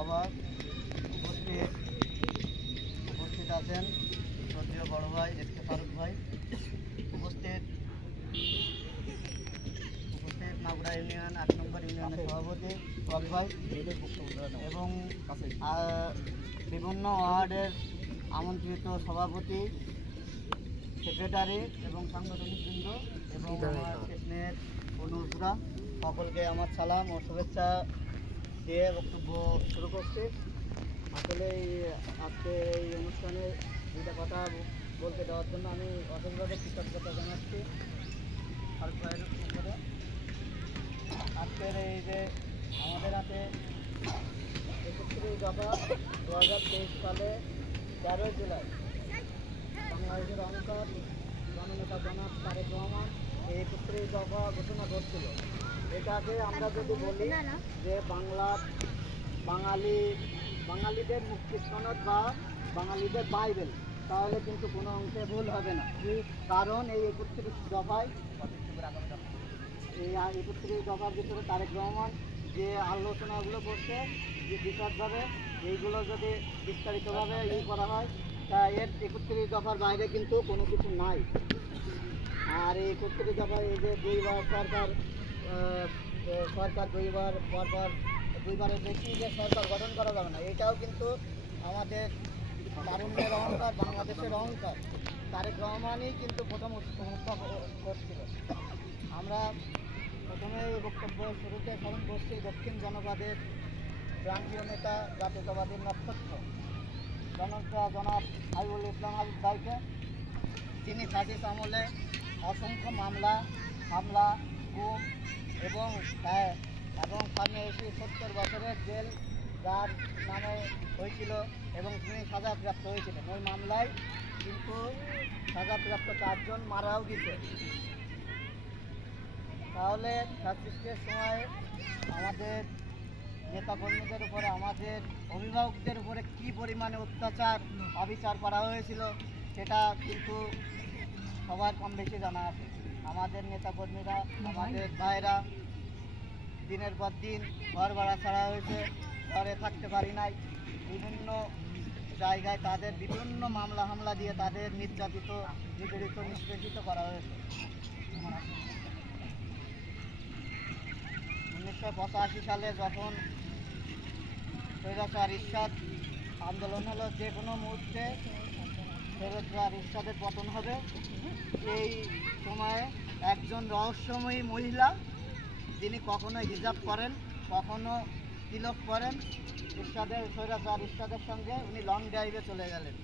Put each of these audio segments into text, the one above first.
সভা উপস্থিত আছেন শ্রদ্ধেয় বড় ভাই এসকে ফারুক ভাই, উপস্থিত মাগুরা ইউনিয়ন ৮ নম্বর ইউনিয়নের সভাপতি সোহাগ ভাই এবং বিভিন্ন ওয়ার্ডের আমন্ত্রিত সভাপতি, সেক্রেটারি এবং সাংগঠনিক বৃন্দ এবং আমার স্নেহের অনুজরা, সকলকে আমার সালাম ও শুভেচ্ছা দিয়ে বক্তব্য শুরু করছি। আসলে আজকে এই অনুষ্ঠানে দুইটা কথা বলতে দেওয়ার জন্য আমি অসংখ্যভাবে কৃতজ্ঞতা জানাচ্ছি ফারুক ভাইয়ের উপরে। আজকের এই যে আমাদের হাতে 31 দফা 2023 সালে 13 জুলাই বাংলাদেশের অহংকার জননেতা জনাব তারেক রহমান এই 31 দফা ঘোষণা করছিল। এটাকে আমরা যদি বলি যে বাঙালিদের মুক্তি সনদ বা বাঙালিদের বাইবেল, তাহলে কিন্তু কোনো অংশে ভুল হবে না। কারণ এই 31 দফায় এই 31 দফার ভিতরে তারেক রহমান যে আলোচনাগুলো করছে, যে বিশদভাবে এইগুলো যদি বিস্তারিতভাবে করা হয়, তা এর 31 দফার বাইরে কিন্তু কোনো কিছু নাই। আর এই 31 দফায় এই যে দুইবার সরকার দুইবারের বেশি যে সরকার গঠন করা যাবে না, এটাও কিন্তু আমাদের তারুণ্যের অহংকার, বাংলাদেশের অহংকার। তারেক রহমানই কিন্তু প্রথম উত্থাপ করছিল। আমরা প্রথমে বক্তব্য শুরুতে স্মরণ করছি দক্ষিণ জনপদের প্রান্তীয় নেতা, জাতীয়তাবাদী নক্ষত্র জনাব হাবিবুল ইসলাম হাবিব ভাইকে। তিনি ফাঁসিস আমলে অসংখ্য হামলা, গুম এবং সামনে এসে 70 বছরের জেল যার নামে হয়েছিল এবং তিনি সাজাপ্রাপ্ত হয়েছিলেন। ওই মামলায় কিন্তু সাজাপ্রাপ্ত 4 জন মারাও গেছে। তাহলে ফ্যাসিস্টের সময় আমাদের নেতাকর্মীদের উপরে, আমাদের অভিভাবকদের উপরে কী পরিমাণে অত্যাচার অবিচার করা হয়েছিল সেটা কিন্তু সবার কম বেশি জানা আছে। আমাদের নেতাকর্মীরা, আমাদের ভাইরা দিনের পর দিন ঘর ভাড়া ছাড়া হয়েছে, ঘরে থাকতে পারি নাই। বিভিন্ন জায়গায় তাদের বিভিন্ন হামলা দিয়ে তাদের নির্যাতিত, নিষ্পেষিত করা হয়েছে। 1985 সালে যখন স্বৈরাচার ইরশাদ আন্দোলন হলো, যে কোনো মুহূর্তে স্বৈরাচার ইরশাদের পতন হবে, এই সময়ে একজন রহস্যময়ী মহিলা, যিনি কখনো হিজাব পরেন, কখনো তিলক পরেন, স্বৈরাচার ইরশাদের সঙ্গে উনি লং ড্রাইভে চলে গেলেন।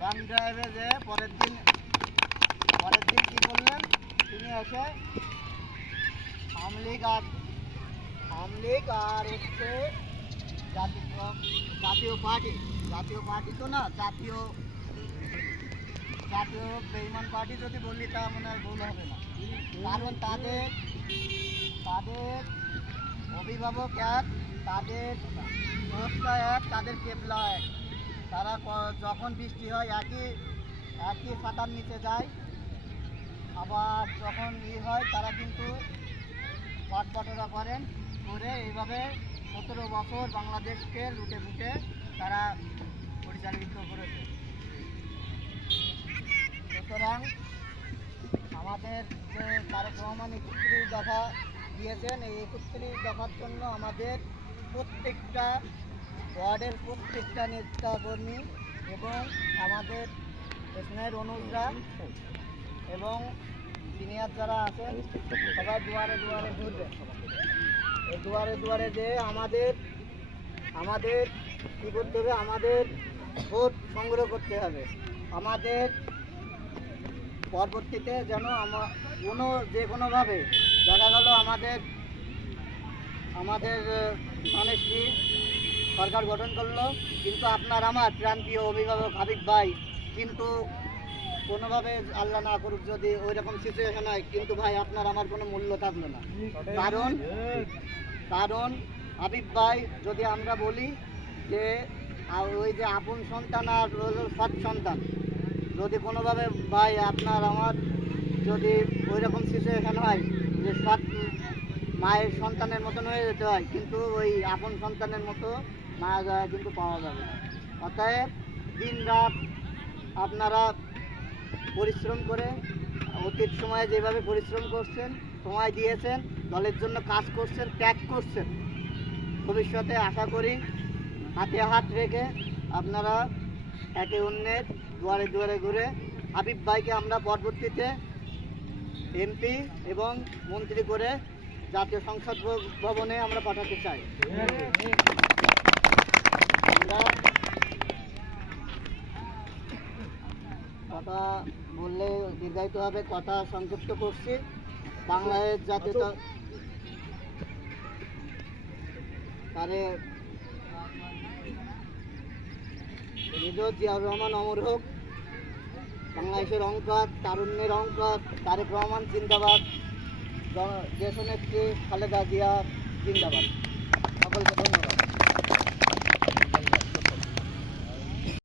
লং ড্রাইভে যে পরের দিন কী করলেন, তিনি এসে আওয়ামী লীগ আর হচ্ছে জাতীয় পার্টি তো না, জাতীয় বেঈমান পার্টি যদি বললি তা মনে হয় ভুল হবে না। কারণ তাদের অভিভাবক এক, তাদের সংস্থা এক, তাদের কেবলা এক। তারা যখন বৃষ্টি হয় একই ছাতার নিচে যায়, আবার যখন হয় তারা কিন্তু পটপটরা করে এইভাবে 17 বছর বাংলাদেশকে লুটে ফুটে তারা পরিচালিত করেছে। সুতরাং আমাদের যে তারেক রহমান 31 দফা দিয়েছেন, এই 31 দফার জন্য আমাদের প্রত্যেকটা ওয়ার্ডের প্রত্যেকটা নেতাকর্মী এবং আমাদের স্নেহের অনুজরা এবং সিনিয়র যারা আছেন সবাই দুয়ারে ঘুরবে। এই দুয়ারে যে আমাদের কী করতে হবে, আমাদের ভোট সংগ্রহ করতে হবে। আমাদের পরবর্তীতে যেন যে কোনোভাবে দেখা গেল আমাদের অনেকটি সরকার গঠন করলো, কিন্তু আপনার আমার প্রান্তীয় অভিভাবক হাবিব ভাই কিন্তু কোনোভাবে আল্লাহ না করুক যদি ওই রকম সিচুয়েশন হয়, কিন্তু ভাই আপনার আমার কোনো মূল্য থাকলো না। কারণ হাবিব ভাই, যদি আমরা বলি যে ওই যে আপন সন্তান আর সৎ সন্তান, যদি কোনোভাবে ভাই আপনার আমার যদি ওই রকম সিচুয়েশন হয় যে মায়ের সন্তানের মতন হয়ে যেতে হয়, কিন্তু ওই আপন সন্তানের মতো মায়া দয়া কিন্তু পাওয়া যাবে না। অতএব দিন রাত আপনারা পরিশ্রম করে অতীত সময়ে যেভাবে পরিশ্রম করছেন, সময় দিয়েছেন, দলের জন্য কাজ করছেন, ত্যাগ করছেন, ভবিষ্যতে আশা করি হাতে হাত রেখে আপনারা একে অন্যের দুয়ারে দুয়ারে ঘুরে হাবিব ভাইকে আমরা পরবর্তীতে এমপি এবং মন্ত্রী করে জাতীয় সংসদ ভবনে আমরা পাঠাতে চাই। আমরা কথা বললে দীর্ঘায়িত হবে, কথা সংক্ষিপ্ত করছি। বাংলাদেশ জাতীয় তারে মেজর জিয়াউর রহমান অমর হোক, বাংলাদেশের অহংকার, তারুণ্যের অহংকার তারেক রহমান জিন্দাবাদ, দেশনেত্রী খালেদা জিয়া জিন্দাবাদ। সকলকে ধন্যবাদ।